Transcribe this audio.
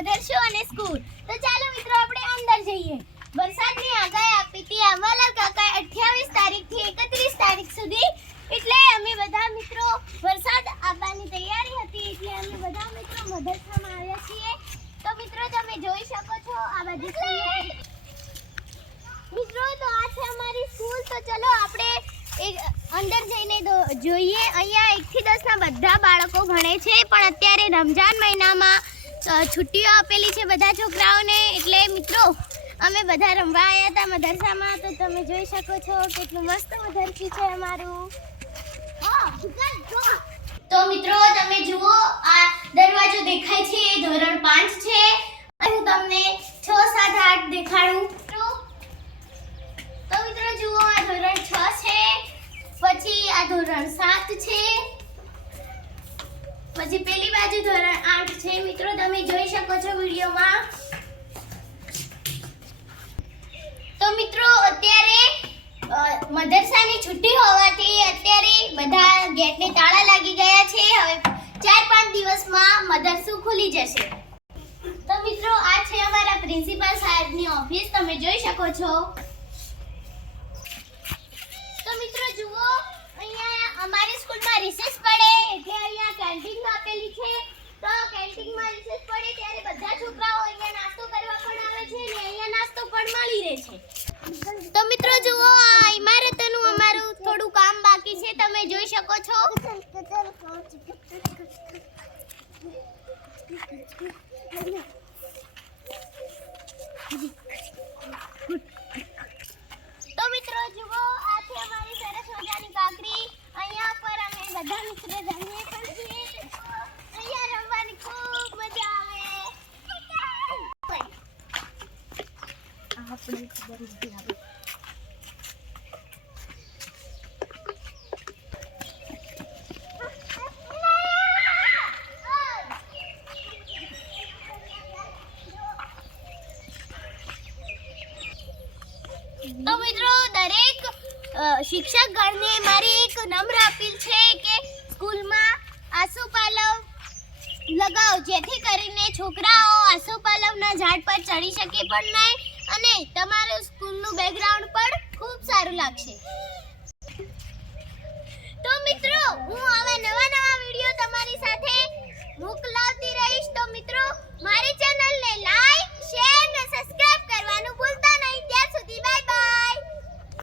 મદરસો અને સ્કૂલ. તો ચાલો મિત્રો આપણે અંદર જઈએ. વરસાદની આગાહી આપી હતી આંબાલાલ કાકાએ 28 તારીખથી 31 તારીખ સુધી. એટલે અમે બધા મિત્રો વરસાદ આવવાની તૈયારી હતી એટલે અમે બધા મિત્રો મદરસામાં આવ્યા છીએ. તો મિત્રો તમે જોઈ શકો છો આ બાજુ મિત્રો તો આ છે અમારી સ્કૂલ. તો ચલો આપણે અંદર જઈને જોઈએ. અહીંયા 1 થી 10 ના બધા બાળકો ભણે છે, પણ અત્યારે રમજાન મહિનામાં છુટ્ટીઓ આપેલી છે બધા છોકરાઓને. એટલે મિત્રો અમે બધા રમવા આવ્યા હતા મદરસામાં. તો તમે જોઈ શકો છો કેટલું મસ્ત મદરસું છે અમારું. તો મિત્રો તમે જુઓ આ દરવાજો દેખાય છે એ ધોરણ 5 છે. હું તમને 6, 7, 8 દેખાડું. તો મિત્રો જુઓ આ ધોરણ 6 છે, પછી આ ધોરણ 7 છે, પછી પેલી બાજુ ધોરણ 8 છે. મિત્રો તમે જોઈ શકો છો વિડિયોમાં. તો મિત્રો અત્યારે મદરસાની છુટ્ટી હોવાથી અત્યારે બધા ગેટને તાળા લાગી ગયા છે. હવે 4-5 દિવસમાં મદરસું ખુલી જશે. તો મિત્રો આ છે અમારા પ્રિન્સિપાલ સાહેબની ઓફિસ, તમે જોઈ શકો છો. તો મિત્રો જુઓ અહીંયા અમારી સ્કૂલમાં રિસેસ પડે એટલે અહીંયા કેન્ટીન આપેલી છે. તો કેન્ટીનમાં રિસેસ પડે ત્યારે બધા છોકરાઓ અહીંયા નાસ્તો કરવા પણ આવે છે અને અહીંયા નાસ્તો પણ મળી રહે છે. તો મિત્રો જુઓ આ ઇમારતનું અમારું થોડું કામ બાકી છે, તમે જોઈ શકો છો. તો મિત્રો જુઓ આ છે અમારી સરસ મજાની કાકરી. અહીંયા પર અમે બધા મિત્રો રમીએ પણ છીએ. અહીંયા રમવાની ખૂબ મજા આવે. આપણે ખબર નથી આવે. તો મિત્રો દરેક શિક્ષક ગણને મારી એક નમ્ર અપીલ છે કે સ્કૂલમાં આસોપાલવ લગાવો, જેથી કરીને છોકરાઓ આસોપાલવના ઝાડ પર ચડી શકે પણ નહીં અને તમારું સ્કૂલનું બેકગ્રાઉન્ડ પણ ખૂબ સારું લાગશે.